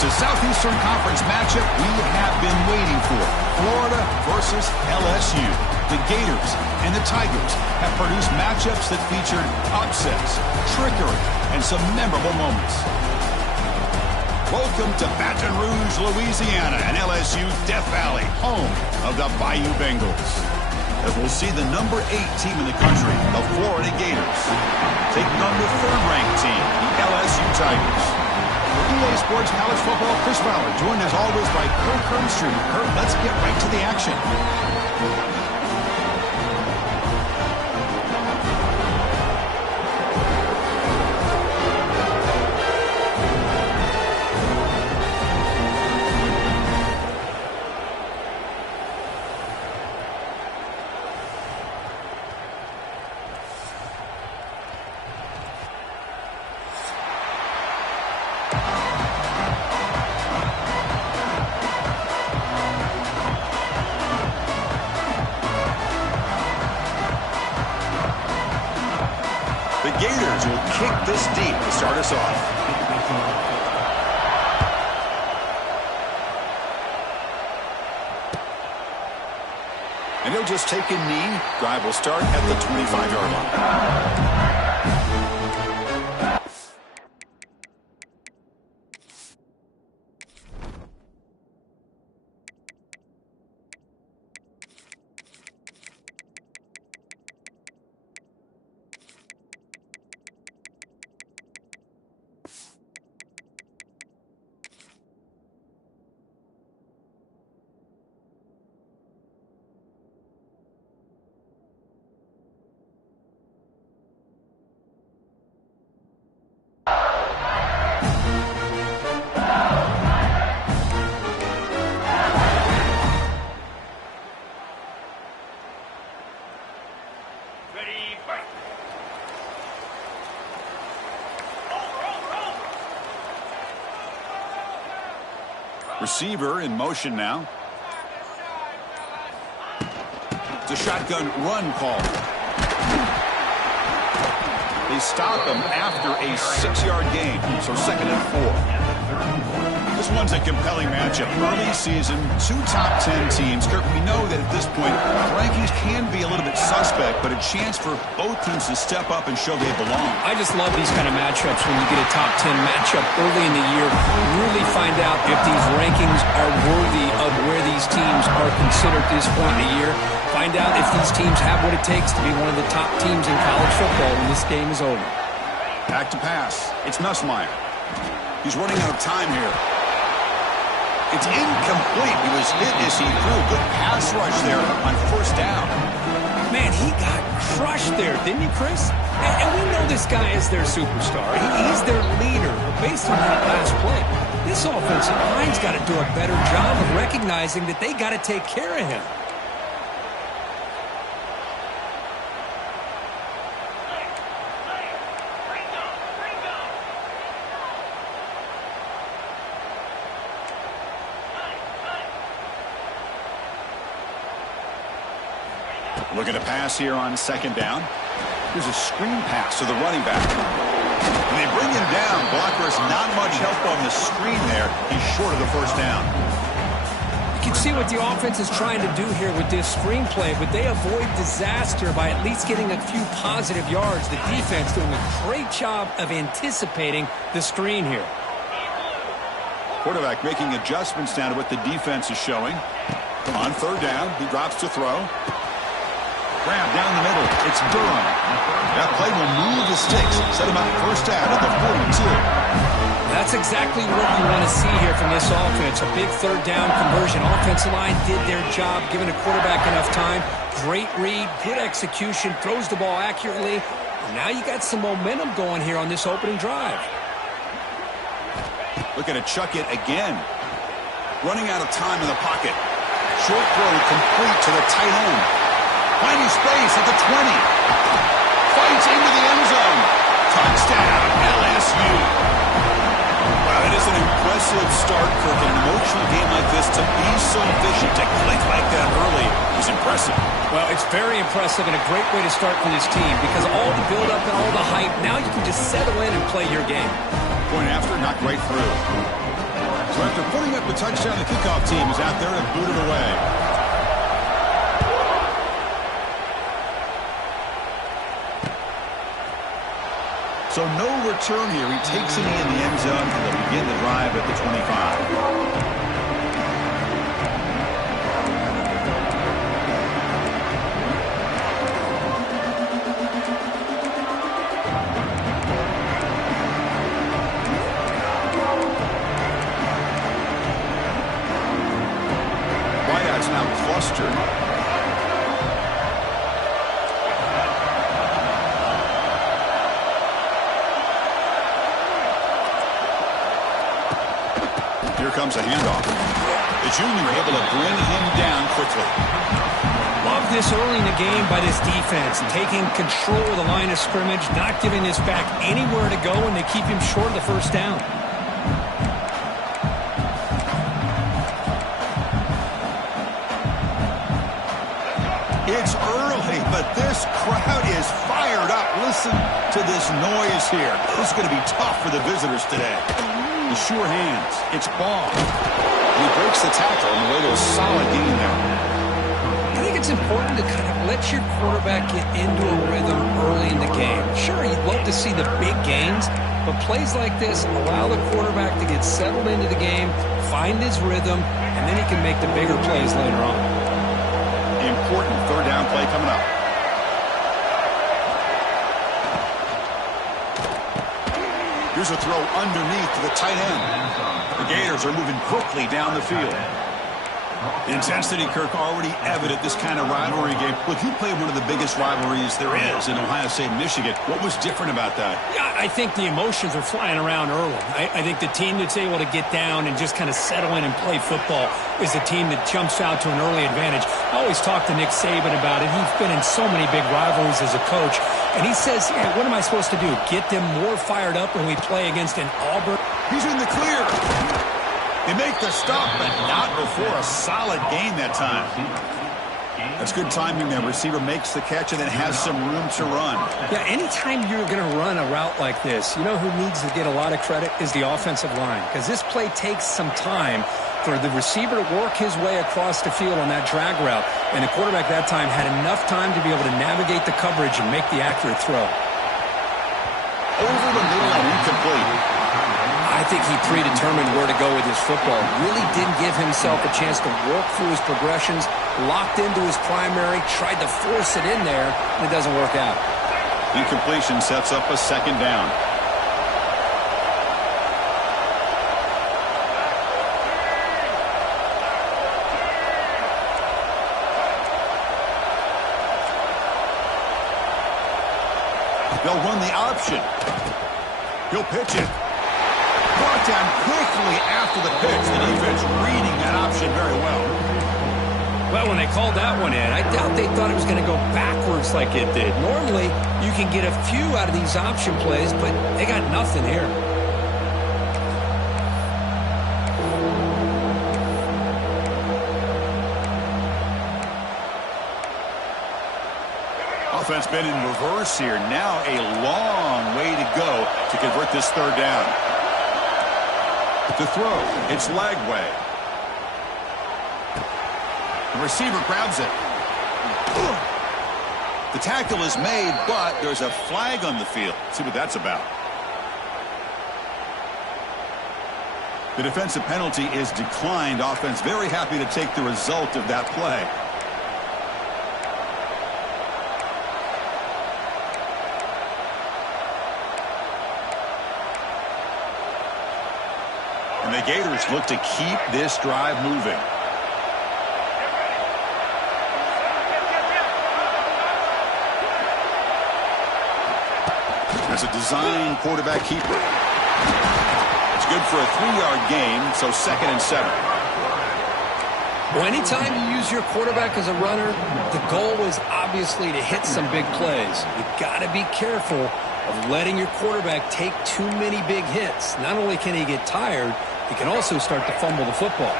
It's a Southeastern Conference matchup we have been waiting for. Florida versus LSU. The Gators and the Tigers have produced matchups that featured upsets, trickery, and some memorable moments. Welcome to Baton Rouge, Louisiana, and LSU Death Valley, home of the Bayou Bengals. As we'll see the number 8 team in the country, the Florida Gators, taking on the third-ranked team, the LSU Tigers. For EA Sports College Football, Chris Fowler, joined as always by Kirk Herbstreit. Kirk, let's get right to the action. The Gators will kick this deep to start us off. And he'll just take a knee. Drive will start at the 25-yard line. Receiver in motion now. It's a shotgun run call. They stop him after a 6-yard gain, so 2nd and 4. This one's a compelling matchup. Early season, 2 top 10 teams. Kirk, we know that at this point, rankings can be a little bit suspect, but a chance for both teams to step up and show they belong. I just love these kind of matchups when you get a top 10 matchup early in the year. Really find out if these rankings are worthy of where these teams are considered at this point in the year. Find out if these teams have what it takes to be one of the top teams in college football when this game is over. Back to pass. It's Nussmeier. He's running out of time here. It's incomplete. He was hit as he threw. Good pass rush there on 1st down. Man, he got crushed there, didn't you, Chris? And we know this guy is their superstar. He's their leader. But based on that last play, this offensive line's got to do a better job of recognizing that they got to take care of him. Looking to pass here on 2nd down. Here's a screen pass to the running back. And they bring him down. Blockers not much help on the screen there. He's short of the 1st down. You can see what the offense is trying to do here with this screen play, but they avoid disaster by at least getting a few positive yards. The defense doing a great job of anticipating the screen here. Quarterback making adjustments now to what the defense is showing. On 3rd down, he drops to throw. Grab down the middle. It's Durham. That play will move the sticks. Set him up 1st down at the 42. That's exactly what you want to see here from this offense. A big 3rd down conversion. Offensive line did their job, giving the quarterback enough time. Great read, good execution, throws the ball accurately. And now you got some momentum going here on this opening drive. Looking to chuck it again. Running out of time in the pocket. Short throw complete to the tight end. Finding space at the 20. Fights into the end zone. Touchdown, LSU. Wow, it is an impressive start for an emotional game like this to be so efficient, to click like that early is impressive. Well, it's very impressive and a great way to start for this team because all the build-up and all the hype, now you can just settle in and play your game. Point after, not right through. So After putting up the touchdown, the kickoff team is out there to boot it away. So no return here. He takes it in the end zone, and they'll begin the drive at the 25. Now clustered. Here comes a handoff. The junior able to bring him down quickly. Love this early in the game by this defense, taking control of the line of scrimmage, not giving this back anywhere to go, and they keep him short of the first down. It's early, but this crowd is fired up. Listen to this noise here. This is going to be tough for the visitors today. The sure hands. It's Ball. He breaks the tackle on the way to a solid gain there. I think it's important to kind of let your quarterback get into a rhythm early in the game. Sure, you'd love to see the big gains, but plays like this allow the quarterback to get settled into the game, find his rhythm, and then he can make the bigger plays later on. Important third down play coming up. Here's a throw underneath to the tight end. The Gators are moving quickly down the field. The intensity, Kirk, already evident this kind of rivalry game. Look, you played one of the biggest rivalries there is in Ohio State and Michigan. What was different about that? Yeah, I think the emotions are flying around early. I think the team that's able to get down and just kind of settle in and play football is the team that jumps out to an early advantage. I always talk to Nick Saban about it. He's been in so many big rivalries as a coach. And he says, yeah, what am I supposed to do? Get them more fired up when we play against an Auburn? He's in the clear. They make the stop, but not before a solid gain that time. That's good timing there. Receiver makes the catch and then has some room to run. Yeah, anytime you're going to run a route like this, you know who needs to get a lot of credit is the offensive line. Because this play takes some time for the receiver to work his way across the field on that drag route. And the quarterback that time had enough time to be able to navigate the coverage and make the accurate throw. Over the middle and incomplete. I think he predetermined where to go with his football. Really didn't give himself a chance to work through his progressions, locked into his primary, tried to force it in there, and it doesn't work out. Incompletion sets up a second down. They'll run the option. He'll pitch it. Brought down quickly after the pitch. The defense reading that option very well. Well, when they called that one in, I doubt they thought it was going to go backwards like it did. Normally, you can get a few out of these option plays, but they got nothing here. Offense been in reverse here. Now a long way to go to convert this third down. To throw, it's Lagway. The receiver grabs it. The tackle is made, but there's a flag on the field. Let's see what that's about. The defensive penalty is declined. Offense very happy to take the result of that play. And the Gators look to keep this drive moving. That's a design quarterback keeper. It's good for a 3-yard gain, so 2nd and 7. Well, anytime you use your quarterback as a runner, the goal is obviously to hit some big plays. You've got to be careful of letting your quarterback take too many big hits. Not only can he get tired, he can also start to fumble the football.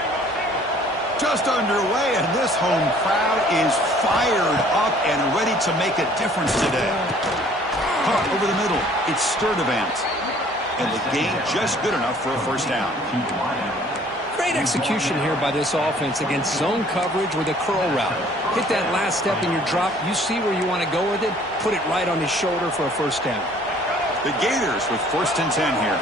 Just underway, and this home crowd is fired up and ready to make a difference today. Caught over the middle. It's Sturdivant. And the gain just good enough for a first down. Great execution here by this offense against zone coverage with a curl route. Hit that last step in your drop. You see where you want to go with it. Put it right on his shoulder for a first down. The Gators with 1st and 10 here.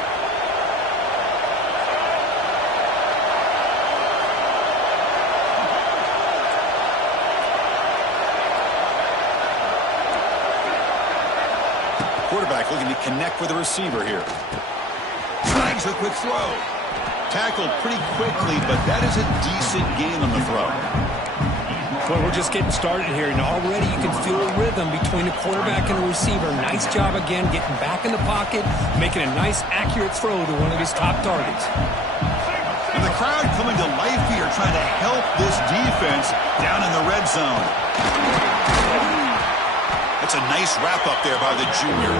Quarterback looking to connect with the receiver here. Flags a quick throw. Tackled pretty quickly, but that is a decent gain on the throw. Well, we're just getting started here, and already you can feel a rhythm between the quarterback and the receiver. Nice job again getting back in the pocket, making a nice, accurate throw to one of his top targets. And the crowd coming to life here, trying to help this defense down in the red zone. That's a nice wrap up there by the junior.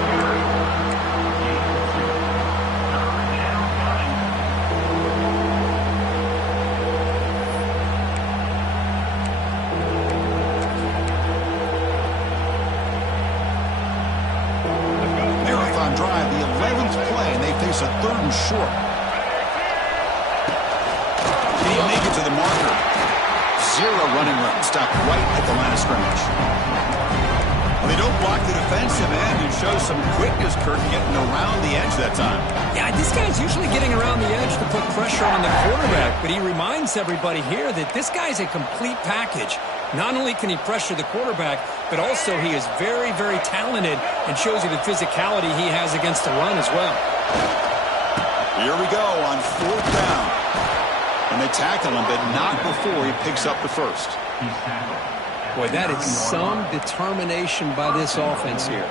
Drive, the 11th play, and they face a 3rd and short. Can he make it to the marker? 0 running room. Stopped right at the line of scrimmage. They don't block the defensive end and show some quickness, Kirk, getting around the edge that time. Yeah, this guy's usually getting around the edge to put pressure on the quarterback, but he reminds everybody here that this guy's a complete package. Not only can he pressure the quarterback, but also he is very, very talented and shows you the physicality he has against the run as well. Here we go on 4th down. And they tackle him, but not before he picks up the first. Boy, that is some determination by this offense here.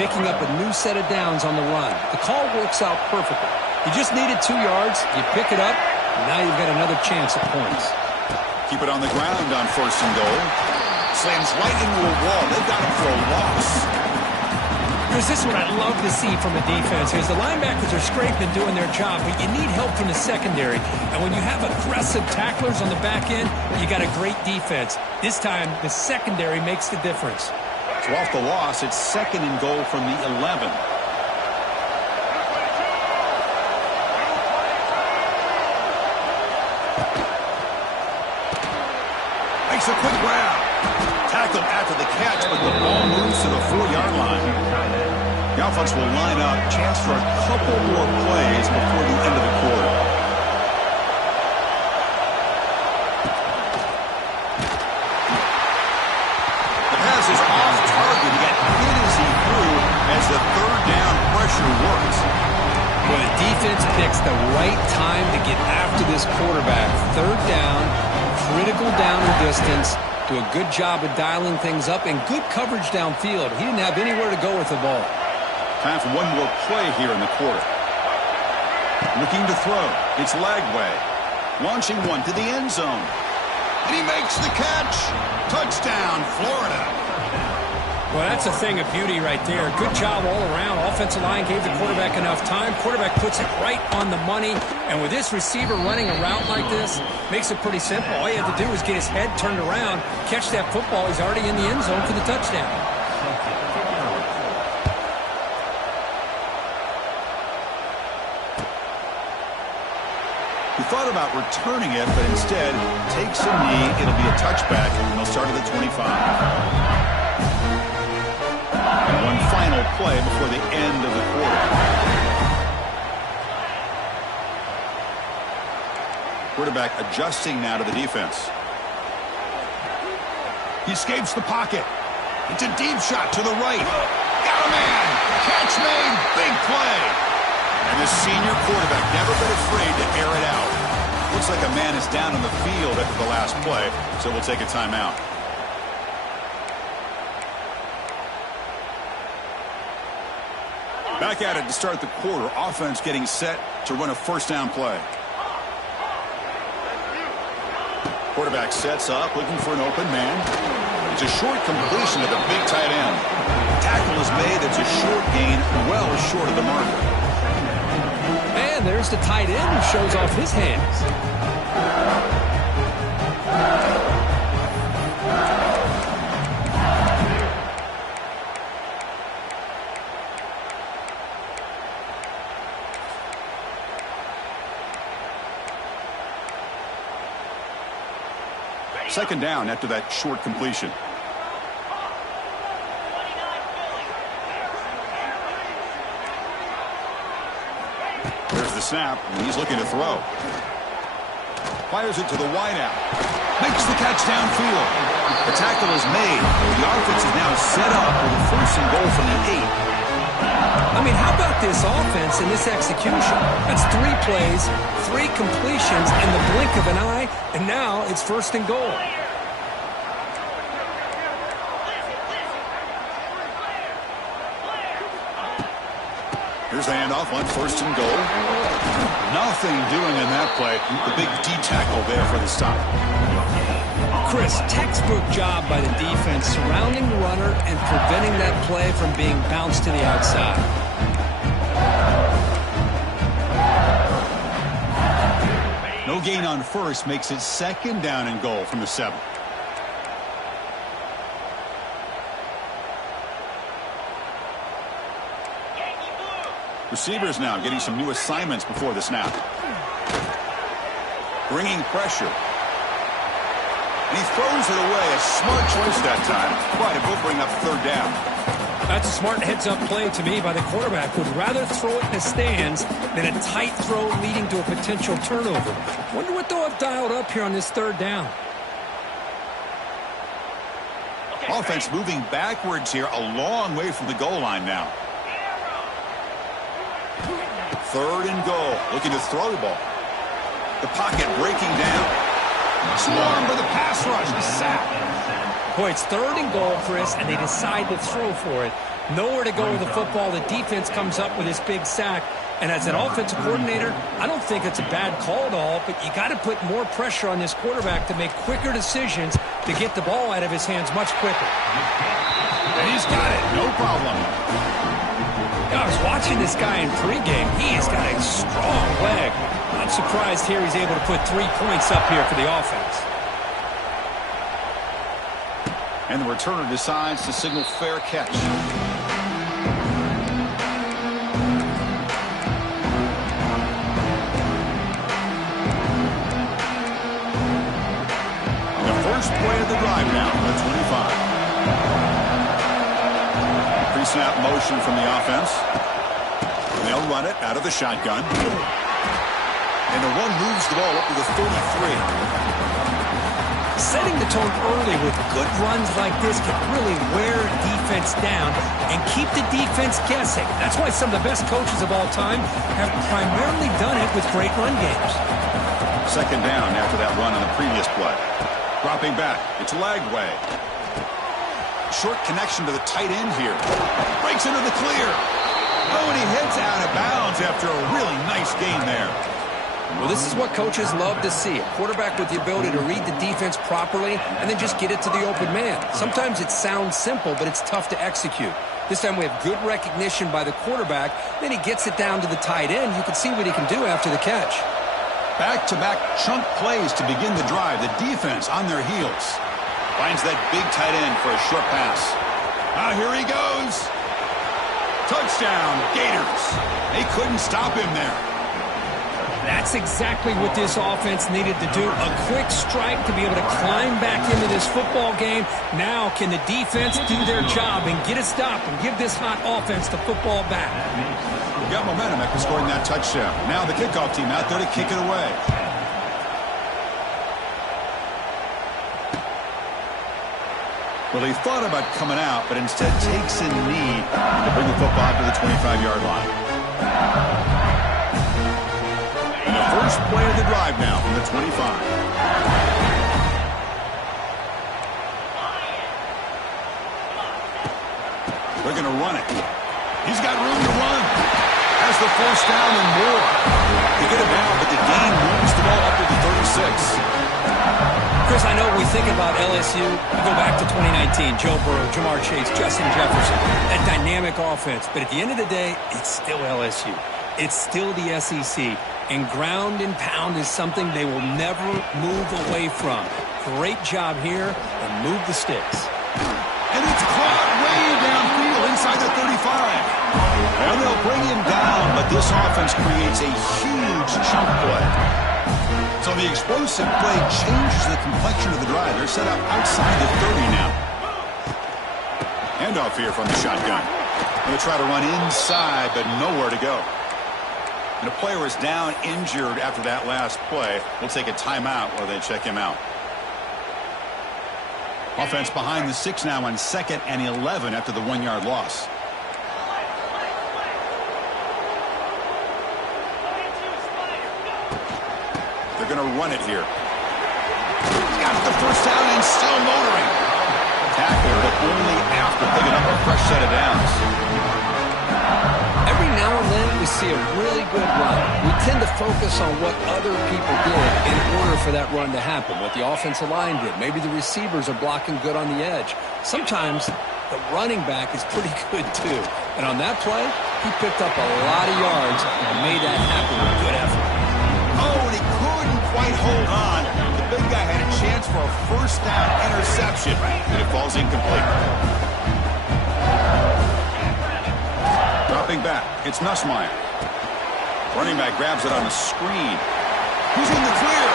Picking up a new set of downs on the run. The call works out perfectly. You just needed 2 yards, you pick it up, and now you've got another chance at points. Keep it on the ground on 1st and goal. Slams right into a wall. They've got him for a loss. This is what I love to see from a defense is the linebackers are scraping and doing their job, but you need help from the secondary. And when you have aggressive tacklers on the back end, you got a great defense. This time, the secondary makes the difference. So off the loss, it's 2nd and goal from the 11. Makes a quick grab. Tackled after the catch, but the ball moves to the 4-yard line. The offense will line up. Chance for a couple more plays before the end of the quarter. The pass is off target. He got hit as he threw as the 3rd down pressure works. Well, the defense picks the right time to get after this quarterback. 3rd down, critical down and distance. Do a good job of dialing things up and good coverage downfield. He didn't have anywhere to go with the ball. Time for one more play here in the quarter. Looking to throw. It's Lagway. Launching one to the end zone. And he makes the catch. Touchdown, Florida. Well, that's a thing of beauty right there. Good job all around. Offensive line gave the quarterback enough time. Quarterback puts it right on the money. And with this receiver running a route like this, makes it pretty simple. All you have to do is get his head turned around, catch that football. He's already in the end zone for the touchdown. He thought about returning it, but instead takes a knee. It'll be a touchback, and they'll start at the 25. And one final play before the end of the quarter. Quarterback adjusting now to the defense. He escapes the pocket. It's a deep shot to the right. Got a man. Catch made. Big play. And the senior quarterback never been afraid to air it out. Looks like a man is down on the field after the last play, so we'll take a timeout. Back at it to start the quarter. Offense getting set to run a 1st down play. Quarterback sets up, looking for an open man. It's a short completion to the big tight end. Tackle is made. It's a short gain, well short of the marker. And there's the tight end who shows off his hands. Second down after that short completion. There's the snap, and he's looking to throw. Fires it to the wideout. Makes the catch downfield. The tackle is made. The offense is now set up with a 1st and goal from the 8. I mean, how about this offense and this execution? That's 3 plays, 3 completions in the blink of an eye, and now it's 1st and goal. Here's the handoff on 1st and goal. Nothing doing in that play. The big D tackle there for the stop. Chris, textbook job by the defense surrounding the runner and preventing that play from being bounced to the outside. No gain on 1st makes it 2nd down and goal from the 7. Receivers now getting some new assignments before the snap. Bringing pressure. And he throws it away. A smart choice that time. But it will bring up 3rd down. That's a smart heads-up play to me by the quarterback. Would rather throw it in the stands than a tight throw leading to a potential turnover. Wonder what they'll have dialed up here on this 3rd down. Offense moving backwards here, a long way from the goal line now. 3rd and goal. Looking to throw the ball. The pocket breaking down. Swarm for the pass rush. A sack. Boy, it's 3rd and goal, Chris, and they decide to throw for it. Nowhere to go with the football. The defense comes up with this big sack. And as an offensive coordinator, I don't think it's a bad call at all, but you got to put more pressure on this quarterback to make quicker decisions to get the ball out of his hands much quicker. And he's got it. No problem. I was watching this guy in pregame. He has got a strong leg. Not surprised here he's able to put 3 points up here for the offense. And the returner decides to signal fair catch. The first play of the drive now, the 25. Pre-snap motion from the offense. They'll run it out of the shotgun. And the run moves the ball up to the 33. Setting the tone early with good runs like this can really wear defense down and keep the defense guessing. That's why some of the best coaches of all time have primarily done it with great run games. 2nd down after that run on the previous play. Dropping back. It's Lagway. Short connection to the tight end here. Breaks into the clear. Oh, and he heads out of bounds after a really nice gain there. Well, this is what coaches love to see. A quarterback with the ability to read the defense properly and then just get it to the open man. Sometimes it sounds simple, but it's tough to execute. This time we have good recognition by the quarterback. Then he gets it down to the tight end. You can see what he can do after the catch. Back-to-back chunk plays to begin the drive. The defense on their heels. Finds that big tight end for a short pass. Ah, here he goes. Touchdown, Gators. They couldn't stop him there. That's exactly what this offense needed to do. A quick strike to be able to climb back into this football game. Now can the defense do their job and get a stop and give this hot offense the football back? Got momentum after scoring that touchdown. Now the kickoff team out there to kick it away. Well, he thought about coming out, but instead takes a knee to bring the football to the 25-yard line. And the first play of the drive now from the 25. They're going to run it. He's got room to run. Has the 1st down and more. They get it down, but the gain moves the ball up to the 36. Chris, I know we think about LSU. We go back to 2019. Joe Burrow, Jamar Chase, Justin Jefferson. That dynamic offense. But at the end of the day, it's still LSU. It's still the SEC. And ground and pound is something they will never move away from. Great job here, and move the sticks. And it's caught way downfield inside the 35. And they'll bring him down, but this offense creates a huge chunk play. So the explosive play changes the complexion of the drive. They're set up outside the 30 now. Handoff here from the shotgun. Going to try to run inside, but nowhere to go. And a player is down injured after that last play. We'll take a timeout while they check him out. Offense behind the 6 now on 2nd and 11 after the 1-yard loss. They're going to run it here. Got the first down and still motoring. Tackler, but only after picking up a fresh set of downs. Every now and then we see a really good run. We tend to focus on what other people did in order for that run to happen, what the offensive line did. Maybe the receivers are blocking good on the edge. Sometimes the running back is pretty good too. And on that play, he picked up a lot of yards and made that happen with good effort. Oh, and he couldn't quite hold on. The big guy had a chance for a first down interception, and it falls incomplete. Dropping back, it's Nussmeier. Running back grabs it on the screen. Who's in the clear?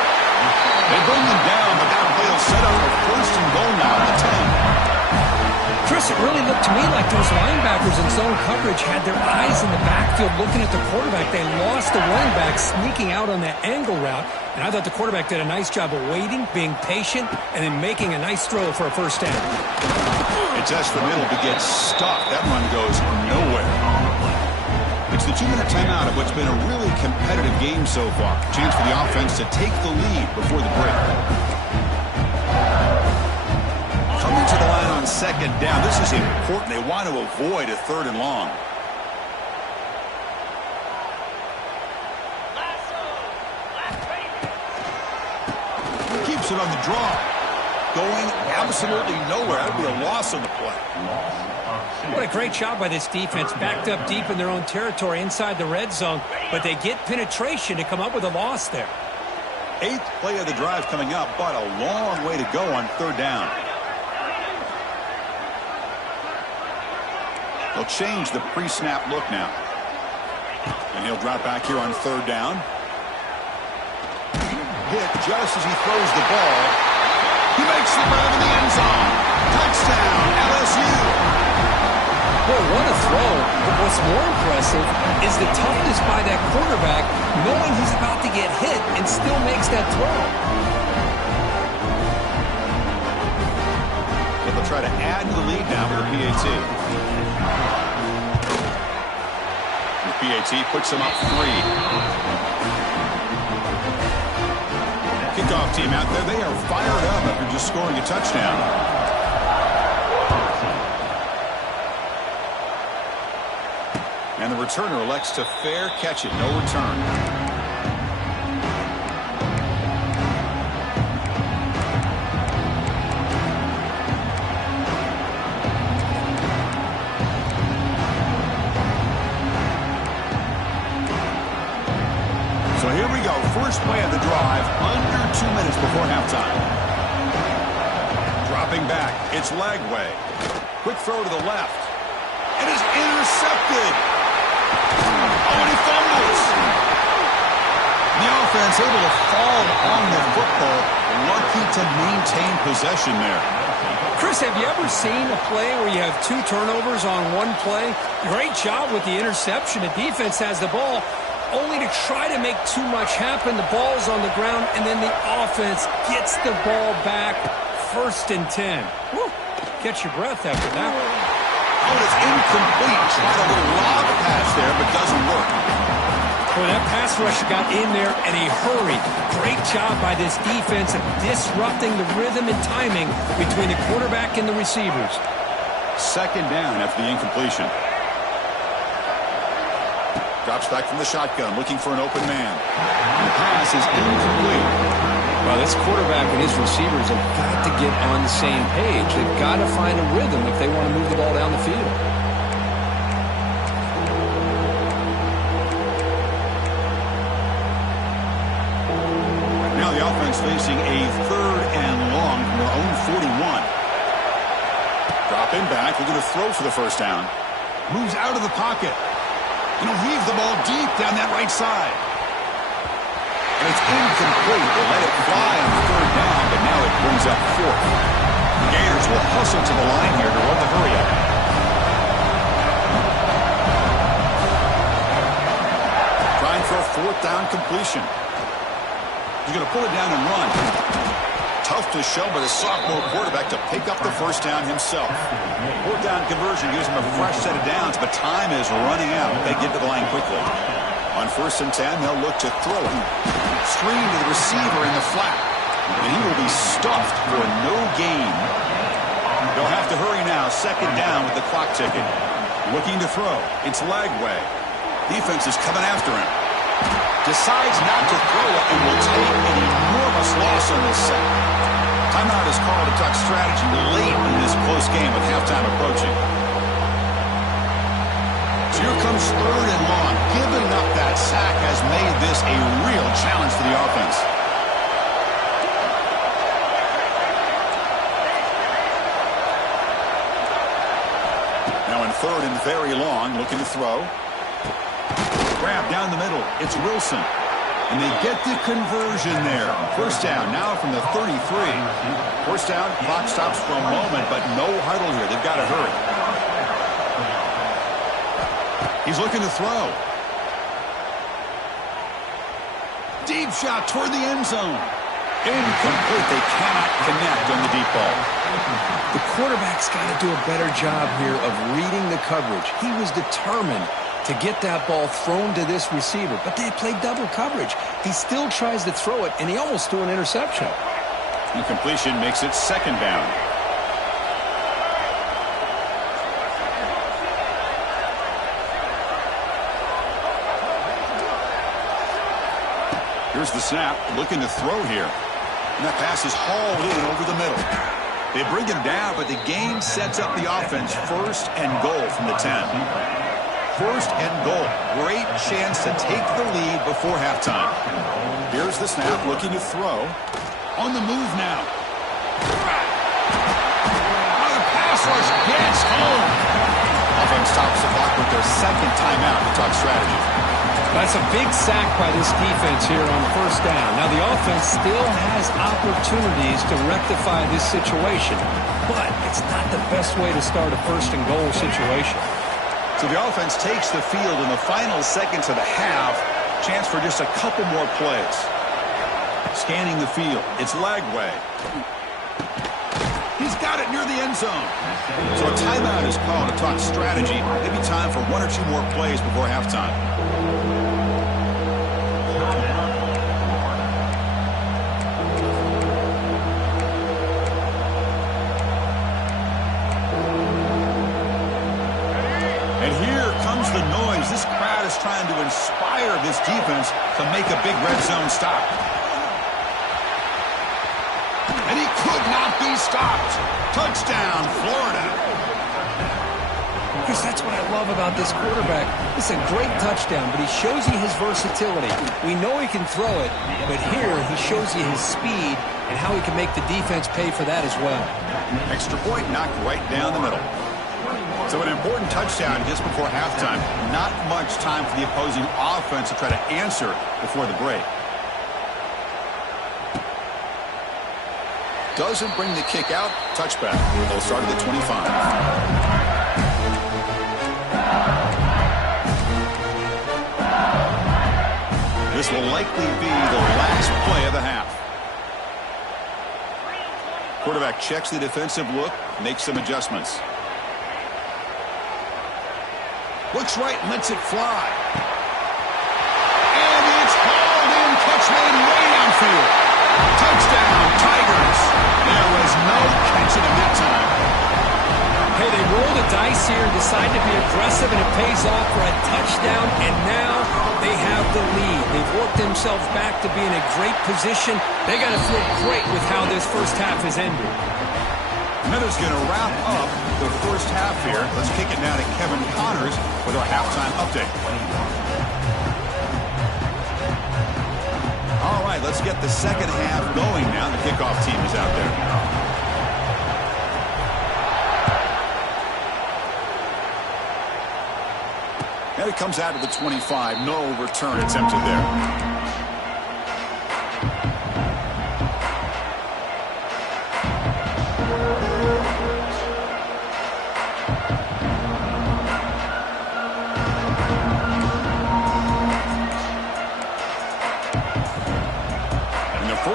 They bring them down, but that play will set up a first and goal now at the 10. Chris, it really looked to me like those linebackers in zone coverage had their eyes in the backfield looking at the quarterback. They lost the running back sneaking out on that angle route, and I thought the quarterback did a nice job of waiting, being patient, and then making a nice throw for a first down. It's Espinal to get stuck. That run goes nowhere. It's the 2-minute timeout of what's been a really competitive game so far. Chance for the offense to take the lead before the break. Coming to the line on 2nd down. This is important. They want to avoid a 3rd and long. Keeps it on the draw. Going absolutely nowhere. That would be a loss on the play. What a great job by this defense. Backed up deep in their own territory inside the red zone, but they get penetration to come up with a loss there. 8th play of the drive coming up, but a long way to go on 3rd down. They'll change the pre-snap look now. And he'll drop back here on 3rd down. Hit just as he throws the ball. He makes the grab in the end zone. Touchdown, LSU. Boy, what a throw. But what's more impressive is the toughness by that quarterback, knowing he's about to get hit and still makes that throw. But they'll try to add to the lead now with a PAT. The PAT puts them up 3. Kickoff team out there, they are fired up after just scoring a touchdown. And the returner elects to fair catch it, no return. So here we go, first play of the drive, under 2 minutes before halftime. Dropping back, it's Lagway. Quick throw to the left. It is intercepted. Oh, and he fumbles. The offense able to fall on the football. Lucky to maintain possession there. Chris, have you ever seen a play where you have 2 turnovers on one play? Great job with the interception. The defense has the ball, only to try to make too much happen. The ball's on the ground, and then the offense gets the ball back. 1st and 10. Woo. Catch your breath after that one. Oh, it's incomplete. Tried a little lob pass there, but doesn't work. Boy, that pass rush got in there in a hurry. Great job by this defense of disrupting the rhythm and timing between the quarterback and the receivers. 2nd down after the incompletion. Drops back from the shotgun, looking for an open man. And the pass is incomplete. Well, this quarterback and his receivers have got to get on the same page. They've got to find a rhythm if they want to move the ball down the field. Now the offense facing a 3rd and long from their own 41. Dropping back, looking to throw for the first down. Moves out of the pocket. And he'll heave the ball deep down that right side. And it's incomplete. They let it fly on third down, but now it brings up fourth. The Gators will hustle to the line here to run the hurry up. Trying for a fourth down completion. He's going to pull it down and run. Tough to show by the sophomore quarterback to pick up the first down himself. Fourth down conversion gives him a fresh set of downs, but time is running out. They get to the line quickly. On 1st and 10, they'll look to throw it. Screen to the receiver in the flat. And he will be stuffed for no gain. They'll have to hurry now. 2nd down with the clock ticking. Looking to throw. It's Lagway. Defense is coming after him. Decides not to throw it and will take an enormous loss on this set. Timeout is called to talk strategy late in this close game with halftime approaching. So here comes 3rd and long. Giving up that sack has made this a real challenge for the offense. Now in 3rd and very long, looking to throw. Grab down the middle. It's Wilson. And they get the conversion there. First down now from the 33. First down, clock stops for a moment, but no huddle here. They've got to hurry. He's looking to throw. Deep shot toward the end zone. Incomplete. They cannot connect on the deep ball. The quarterback's got to do a better job here of reading the coverage. He was determined to get that ball thrown to this receiver, but they played double coverage. He still tries to throw it, and he almost threw an interception. Incompletion makes it 2nd down. Here's the snap, looking to throw here. And that pass is hauled in over the middle. They bring him down, but the game sets up the offense. 1st and goal from the 10. 1st and goal. Great chance to take the lead before halftime. Here's the snap, looking to throw. On the move now. Oh, the pass rush gets home. Offense stops the clock with their 2nd timeout to talk strategy. That's a big sack by this defense here on 1st down. Now, the offense still has opportunities to rectify this situation, but it's not the best way to start a 1st and goal situation. So the offense takes the field in the final seconds of the half. Chance for just a couple more plays. Scanning the field. It's Lagway. He's got it near the end zone. So a timeout is called to talk strategy. Maybe time for 1 or 2 more plays before halftime. The noise. This crowd is trying to inspire this defense to make a big red zone stop. And he could not be stopped. Touchdown, Florida. Chris, that's what I love about this quarterback. It's a great touchdown, but he shows you his versatility. We know he can throw it, but here he shows you his speed and how he can make the defense pay for that as well. Extra point knocked right down the middle. So an important touchdown just before halftime. Not much time for the opposing offense to try to answer before the break. Doesn't bring the kick out. Touchback. They'll start at the 25. This will likely be the last play of the half. Quarterback checks the defensive look, makes some adjustments. Looks right and lets it fly. And it's hauled in. Catch made way downfield. Touchdown, Tigers. There was no catching him that time. Hey, they roll the dice here, decide to be aggressive, and it pays off for a touchdown, and now they have the lead. They've worked themselves back to be in a great position. They got to feel great with how this first half has ended. Minutes going to wrap up the first half here. Let's kick it now to Kevin Connors with our halftime update. All right, let's get the second half going now. The kickoff team is out there. And it comes out to the 25. No return attempted there.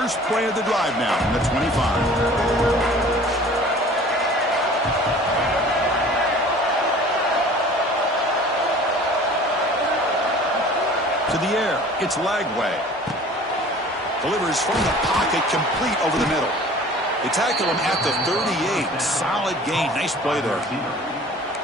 first play of the drive now from the 25. To the air, it's Lagway. Delivers from the pocket, complete over the middle. They tackle him at the 38. Solid gain. Nice play there.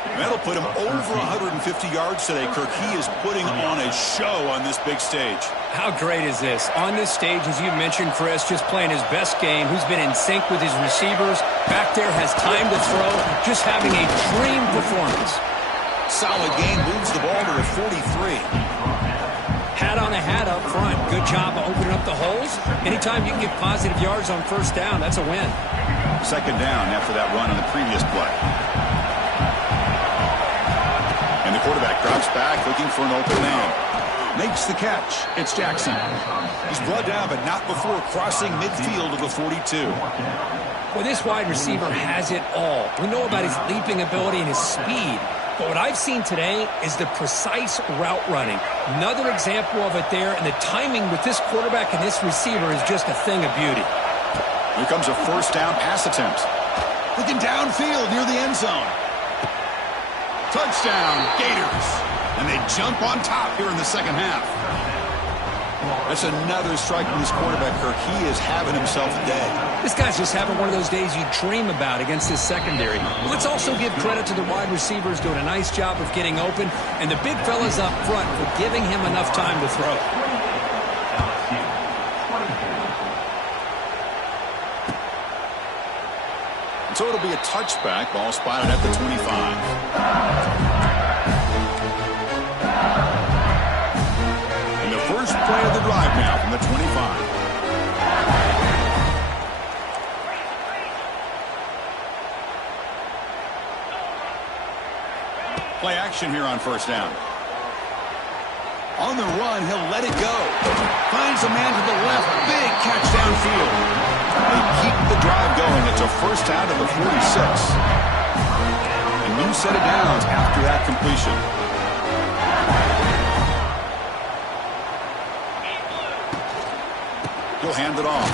And that'll put him over 150 yards today, Kirk. He is putting on a show on this big stage. How great is this? On this stage, as you mentioned, Chris, just playing his best game. Who's been in sync with his receivers. Back there, has time to throw. Just having a dream performance. Solid gain. Moves the ball to the 43. Hat on a hat up front. Good job of opening up the holes. Anytime you can get positive yards on first down, that's a win. Second down after that run on the previous play. And the quarterback drops back looking for an open man. Makes the catch. It's Jackson. He's brought down, but not before crossing midfield of the 42. Well, this wide receiver has it all. We know about his leaping ability and his speed. But what I've seen today is the precise route running. Another example of it there, and the timing with this quarterback and this receiver is just a thing of beauty. Here comes a first down pass attempt. Looking downfield near the end zone. Touchdown, Gators. And they jump on top here in the second half. That's another strike from this quarterback, Kirk. He is having himself a day. This guy's just having one of those days you dream about against his secondary. Let's also give credit to the wide receivers doing a nice job of getting open, and the big fellas up front for giving him enough time to throw. So it'll be a touchback. Ball spotted at the 25. And the first play of the drive now from the 25. Play action here on first down. On the run, he'll let it go. Finds a man to the left. Big catch downfield. They keep the drive going. It's a first down to the 46. A new set of downs after that completion. He'll hand it off.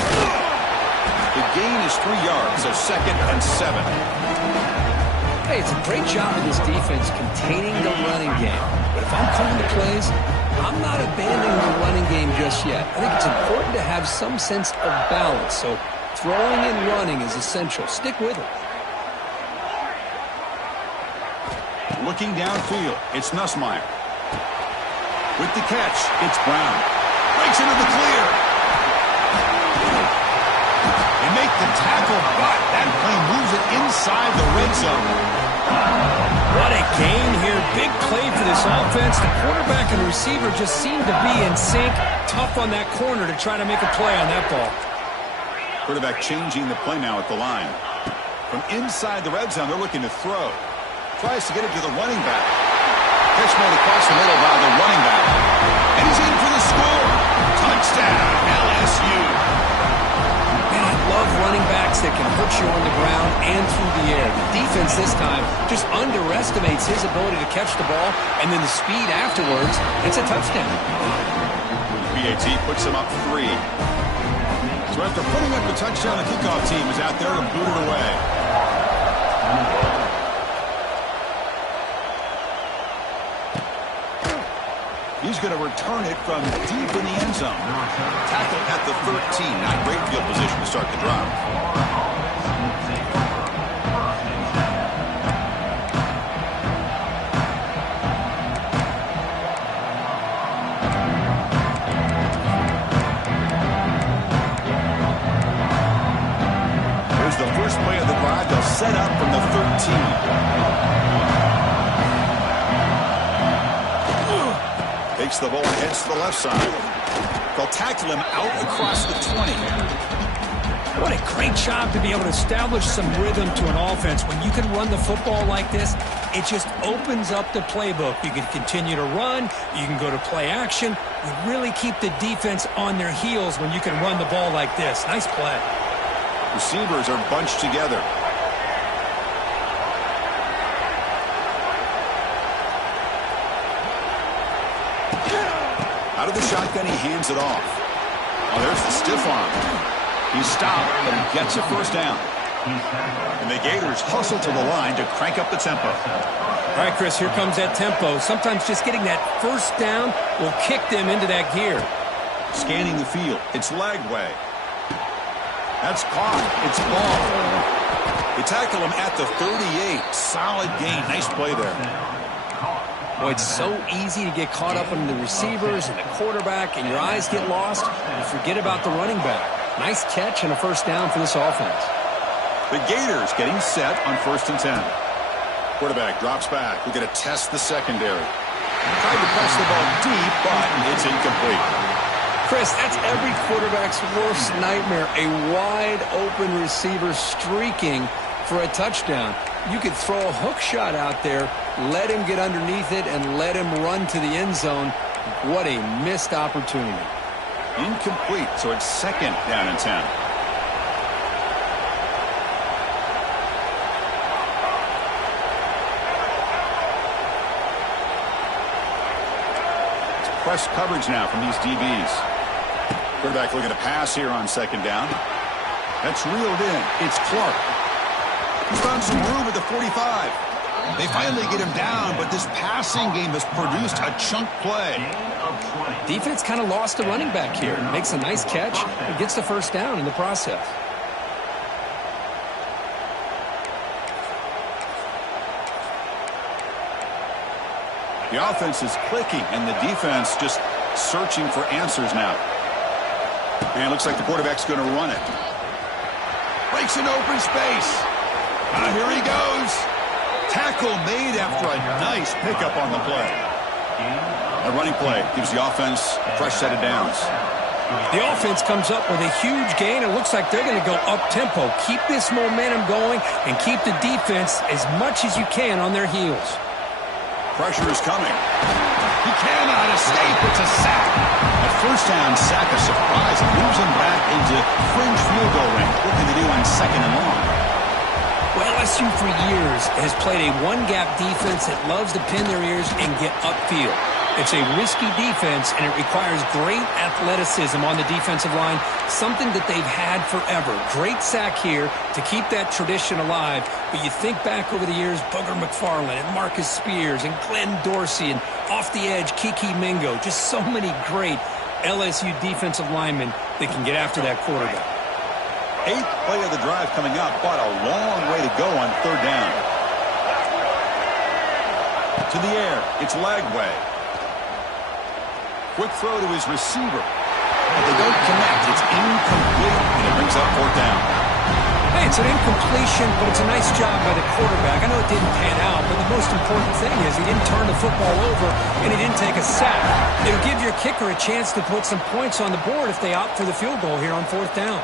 The gain is 3 yards, so 2nd and 7. Hey, it's a great job of this defense containing the running game. But if I'm calling the plays, I'm not abandoning the running game just yet. I think it's important to have some sense of balance. So throwing and running is essential. Stick with it. Looking downfield, it's Nussmeier. With the catch, it's Brown. Breaks into the clear. They make the tackle, but that play moves it inside the red zone. What a gain here. Big play for this offense. The quarterback and receiver just seem to be in sync. Tough on that corner to try to make a play on that ball. Quarterback changing the play now at the line. From inside the red zone, they're looking to throw. Tries to get it to the running back. Catch made across the middle by the running back. And he's in for the score. Touchdown, LSU. Man, I love running backs that can hurt you on the ground and through the air. The defense this time just underestimates his ability to catch the ball, and then the speed afterwards, it's a touchdown. PAT puts him up 3. So after putting up the touchdown, the kickoff team is out there to boot it away. He's going to return it from deep in the end zone. Tackle at the 13. Not great field position to start the drive. Here's the first play of the drive. They'll set up from the 13. Takes the ball and heads to the left side. They'll tackle him out across the 20. What a great job to be able to establish some rhythm to an offense. When you can run the football like this, it just opens up the playbook. You can continue to run. You can go to play action. You really keep the defense on their heels when you can run the ball like this. Nice play. Receivers are bunched together. Out of the shotgun, he hands it off. Oh, there's the stiff arm. He's stopped, but he gets a first down. And the Gators hustle to the line to crank up the tempo. All right, Chris, here comes that tempo. Sometimes just getting that first down will kick them into that gear. Scanning the field. It's Lagway. That's caught. It's ball. They tackle him at the 38. Solid gain. Nice play there. Boy, it's so easy to get caught up in the receivers and the quarterback, and your eyes get lost. You forget about the running back. Nice catch and a first down for this offense. The Gators getting set on 1st and 10. Quarterback drops back. We're going to test the secondary. Tried to press the ball deep, but it's incomplete. Chris, that's every quarterback's worst nightmare. A wide-open receiver streaking for a touchdown. You could throw a hook shot out there, let him get underneath it, and let him run to the end zone. What a missed opportunity. Incomplete, so it's 2nd down and 10. It's press coverage now from these DBs. Quarterback looking to pass here on 2nd down. That's reeled in. It's Clark. He's found some room at the 45. They finally get him down, but this passing game has produced a chunk play. Defense kind of lost the running back here. Makes a nice catch and gets the first down in the process. The offense is clicking, and the defense just searching for answers now. And it looks like the quarterback's going to run it. Breaks an open space. Here he goes. Tackle made after a nice pickup on the play. A running play gives the offense a fresh set of downs. The offense comes up with a huge gain. It looks like they're going to go up-tempo. Keep this momentum going and keep the defense as much as you can on their heels. Pressure is coming. He cannot escape. It's a sack. A first down sack, a surprise. It moves him back into fringe field goal range. What can they do on 2nd and long? Well, LSU for years has played a one-gap defense that loves to pin their ears and get upfield. It's a risky defense, and it requires great athleticism on the defensive line, something that they've had forever. Great sack here to keep that tradition alive, but you think back over the years, Booger McFarland and Marcus Spears and Glenn Dorsey and off the edge, Kiki Mingo, just so many great LSU defensive linemen that can get after that quarterback. 8th play of the drive coming up, but a long way to go on 3rd down. To the air, it's Lagway. Quick throw to his receiver. But they don't connect. It's incomplete, and it brings up 4th down. Hey, it's an incompletion, but it's a nice job by the quarterback. I know it didn't pan out, but the most important thing is he didn't turn the football over, and he didn't take a sack. It'll give your kicker a chance to put some points on the board if they opt for the field goal here on 4th down.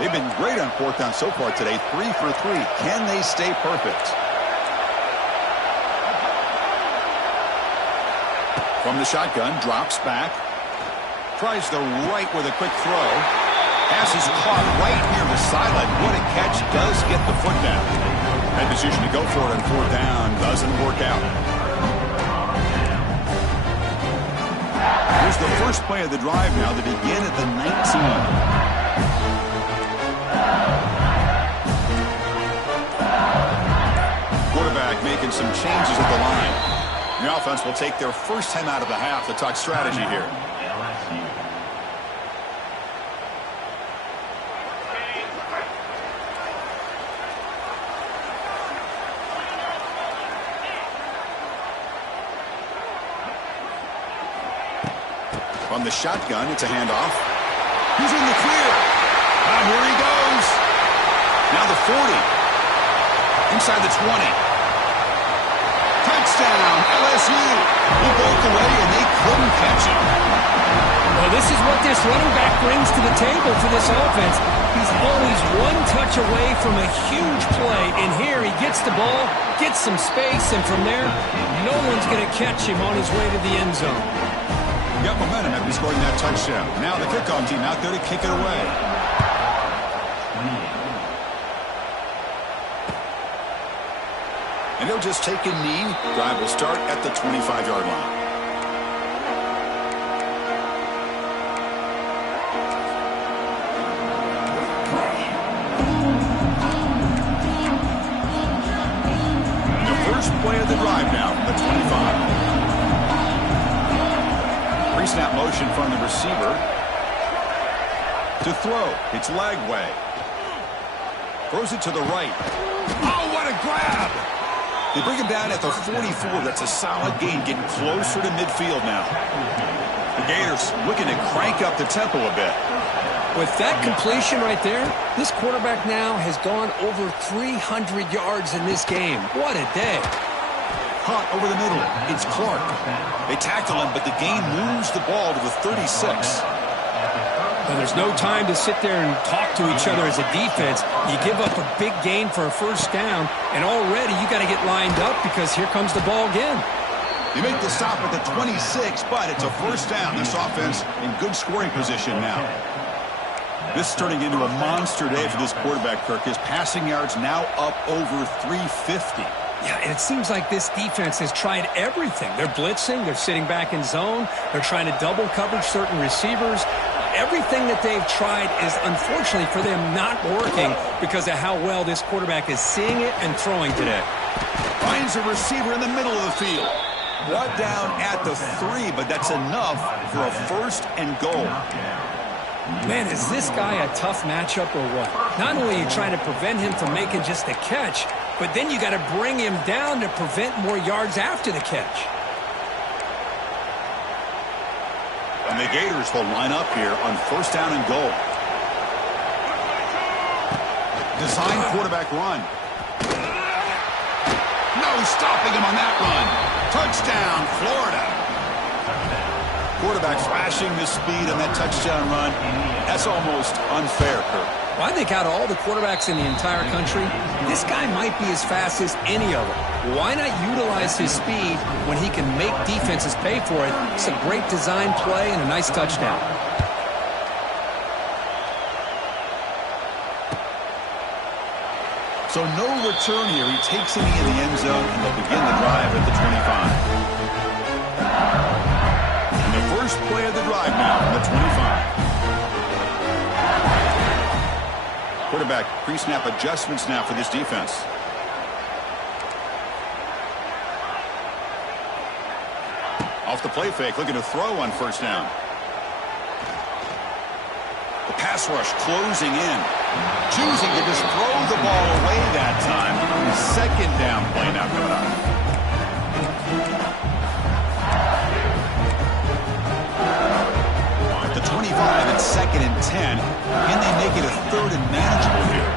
They've been great on 4th down so far today. 3 for 3. Can they stay perfect? From the shotgun, drops back. Tries the right with a quick throw. Pass is caught right near the sideline. What a catch. Does get the foot down. That decision to go for it on 4th down doesn't work out. Here's the first play of the drive now. They begin at the 19. Quarterback making some changes at the line. The offense will take their first time out of the half to talk strategy here. From the shotgun, it's a handoff. He's in the clear. Here he goes. Now the 40. Inside the 20. Touchdown, LSU. He broke away, and they couldn't catch him. Well, this is what this running back brings to the table for this offense. He's always one touch away from a huge play, and here he gets the ball, gets some space, and from there, no one's going to catch him on his way to the end zone. Got momentum after scoring that touchdown. Now the kickoff team out there to kick it away. And he'll just take a knee. Drive will start at the 25-yard line. The first play of the drive now from the 25. Pre-snap motion from the receiver. To throw. It's Lagway. Throws it to the right. Oh, what a grab! They bring him down at the 44. That's a solid gain, getting closer to midfield now. The Gators looking to crank up the tempo a bit. With that completion right there, this quarterback now has gone over 300 yards in this game. What a day. Hunt over the middle. It's Clark. They tackle him, but the gain moves the ball to the 36. Well, there's no time to sit there and talk to each other as a defense. You give up a big gain for a first down, and already you got to get lined up because here comes the ball again. You make the stop at the 26, but it's a first down. This offense in good scoring position now. This is turning into a monster day for this quarterback, Kirk. His passing yards now up over 350. Yeah, and it seems like this defense has tried everything. They're blitzing. They're sitting back in zone. They're trying to double coverage certain receivers. Everything that they've tried is, unfortunately for them, not working because of how well this quarterback is seeing it and throwing today. Finds a receiver in the middle of the field. Brought down at the 3, but that's enough for a first and goal. Man, is this guy a tough matchup or what? Not only are you trying to prevent him from making just a catch, but then you got to bring him down to prevent more yards after the catch. And the Gators will line up here on first down and goal. Design quarterback run. No stopping him on that run. Touchdown, Florida. Quarterback flashing the speed on that touchdown run. That's almost unfair, Kirk. Well, I think out of all the quarterbacks in the entire country, this guy might be as fast as any of them. Why not utilize his speed when he can make defenses pay for it? It's a great design play and a nice touchdown. So no return here. He takes it in the end zone, and they'll begin the drive at the 25. And the first play of the drive now from the 25. Quarterback pre-snap adjustments now for this defense. Off the play fake, looking to throw on first down. The pass rush closing in. Choosing to just throw the ball away that time. The second down play now coming up. At the 25, it's second and 10. Can they make it a third and manageable here?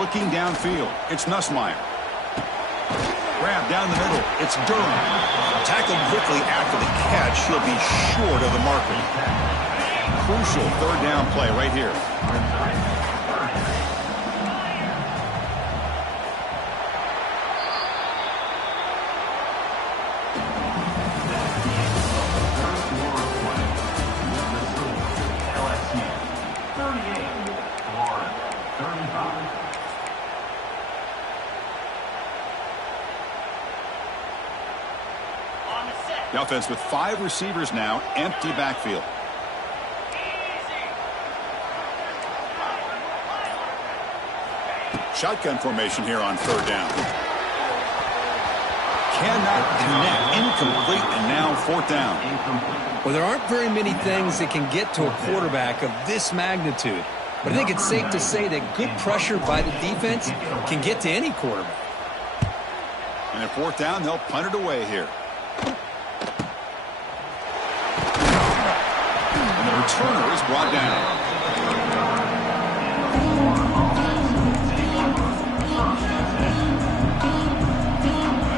Looking downfield, it's Nussmeier. Grab down the middle. It's Durham. Tackled quickly after the catch. He'll be short of the marker. Crucial third down play right here. The offense with 5 receivers now, empty backfield. Shotgun formation here on third down. Cannot connect, incomplete, and now fourth down. Well, there aren't very many things that can get to a quarterback of this magnitude. But I think it's safe to say that good pressure by the defense can get to any quarterback. And at fourth down, they'll punt it away here. And the returner is brought down.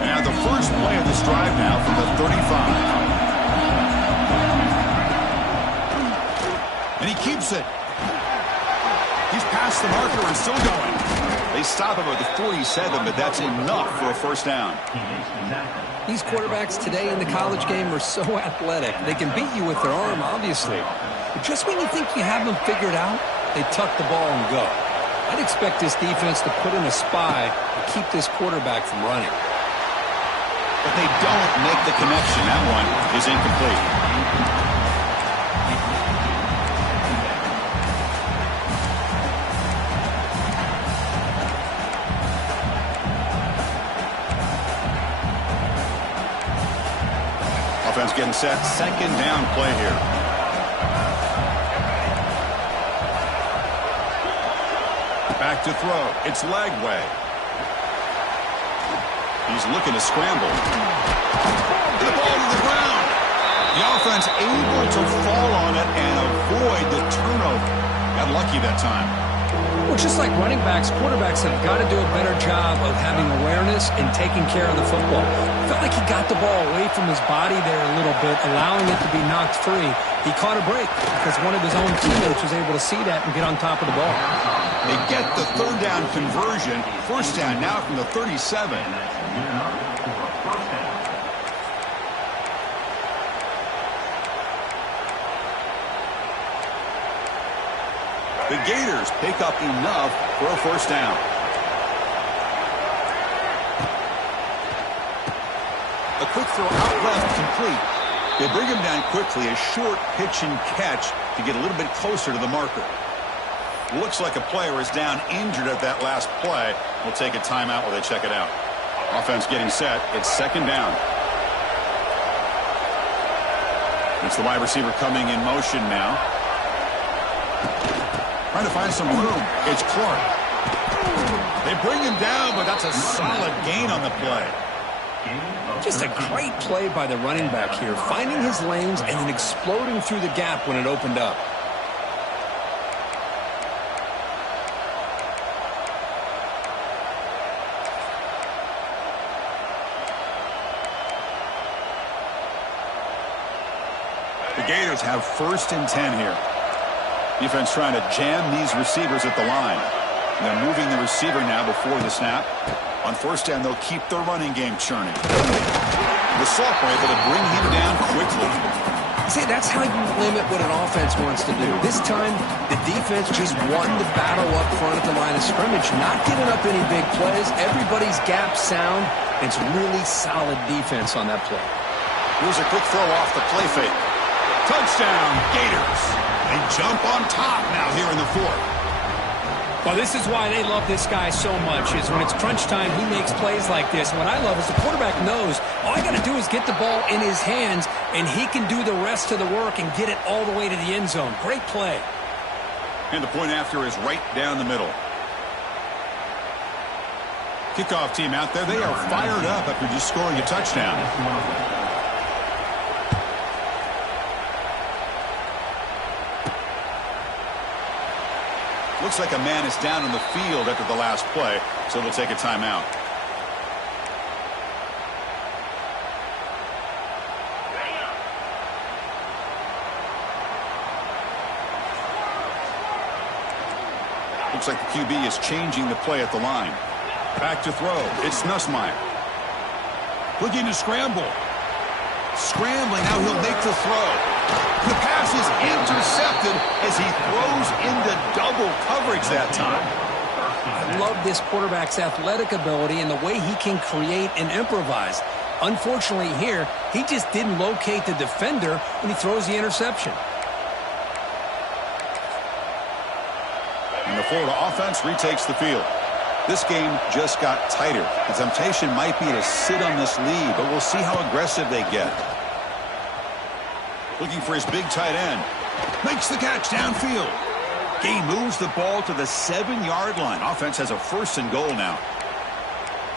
And the first play of this drive now from the 35. And he keeps it. He's past the marker and still going. They stop him at the 47, but that's enough for a first down. These quarterbacks today in the college game are so athletic. They can beat you with their arm, obviously. But just when you think you have them figured out, they tuck the ball and go. I'd expect this defense to put in a spy to keep this quarterback from running. But they don't make the connection. That one is incomplete. Offense getting set. Second down play here. Back to throw. It's Lagway. He's looking to scramble. The ball to the ground. The offense able to fall on it and avoid the turnover. Got lucky that time. Well, just like running backs, quarterbacks have got to do a better job of having awareness and taking care of the football. Felt like he got the ball away from his body there a little bit, allowing it to be knocked free. He caught a break because one of his own teammates was able to see that and get on top of the ball. They get the third down conversion. First down now from the 37. The Gators pick up enough for a first down. A quick throw out left, complete. They bring him down quickly, a short pitch and catch to get a little bit closer to the marker. Looks like a player is down injured at that last play. We'll take a timeout while they check it out. Offense getting set. It's second down. It's the wide receiver coming in motion now. Trying to find some room. It's Clark. They bring him down, but that's a solid gain on the play. Just a great play by the running back here, finding his lanes and then exploding through the gap when it opened up. The Gators have first and 10 here. Defense trying to jam these receivers at the line. They're moving the receiver now before the snap. On first down, they'll keep their running game churning. The sophomore able to bring him down quickly. See, that's how you limit what an offense wants to do. This time, the defense just won the battle up front at the line of scrimmage, not giving up any big plays. Everybody's gap sound. It's really solid defense on that play. Here's a quick throw off the play fake. Touchdown, Gators. They jump on top now here in the fourth. Well, this is why they love this guy so much, is when it's crunch time, he makes plays like this. And what I love is the quarterback knows all I got to do is get the ball in his hands, and he can do the rest of the work and get it all the way to the end zone. Great play. And the point after is right down the middle. Kickoff team out there. They are fired up after just scoring a touchdown. Looks like a man is down on the field after the last play, so they'll take a timeout. Looks like the QB is changing the play at the line. Back to throw. It's Nussmeier. Looking to scramble. Scrambling. Now he'll make the throw. The pass is intercepted as he throws into double coverage that time. I love this quarterback's athletic ability and the way he can create and improvise. Unfortunately here, he just didn't locate the defender when he throws the interception. And the Florida offense retakes the field. This game just got tighter. The temptation might be to sit on this lead, but we'll see how aggressive they get. Looking for his big tight end. Makes the catch downfield. He moves the ball to the 7-yard line. Offense has a first and goal now.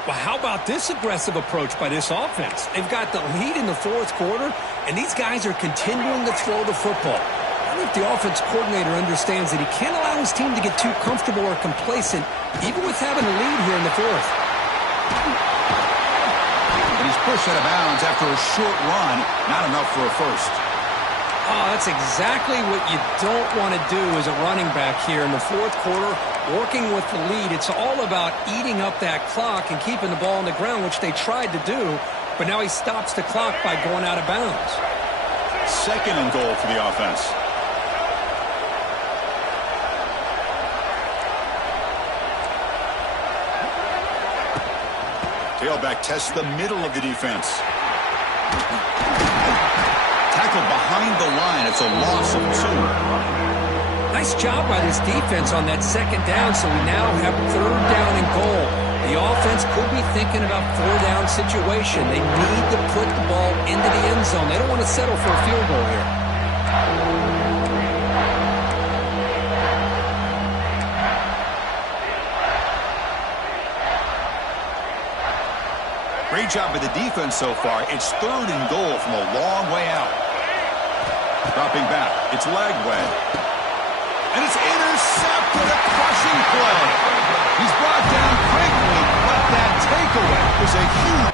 Well, how about this aggressive approach by this offense? They've got the lead in the fourth quarter, and these guys are continuing to throw the football. I don't know if the offense coordinator understands that he can't allow his team to get too comfortable or complacent, even with having a lead here in the fourth. And he's pushed out of bounds after a short run. Not enough for a first. Oh, that's exactly what you don't want to do as a running back here in the fourth quarter, working with the lead. It's all about eating up that clock and keeping the ball on the ground, which they tried to do, but now he stops the clock by going out of bounds. Second and goal for the offense. Tailback tests the middle of the defense. Tackled behind the line. It's a loss of 2. Nice job by this defense on that second down, so we now have 3rd down and goal. The offense could be thinking about 4th-down situation. They need to put the ball into the end zone. They don't want to settle for a field goal here. Great job by the defense so far. It's 3rd and goal from a long way out. Dropping back. It's Lagway. And it's intercepted. A crushing play. He's brought down quickly, but that takeaway was a huge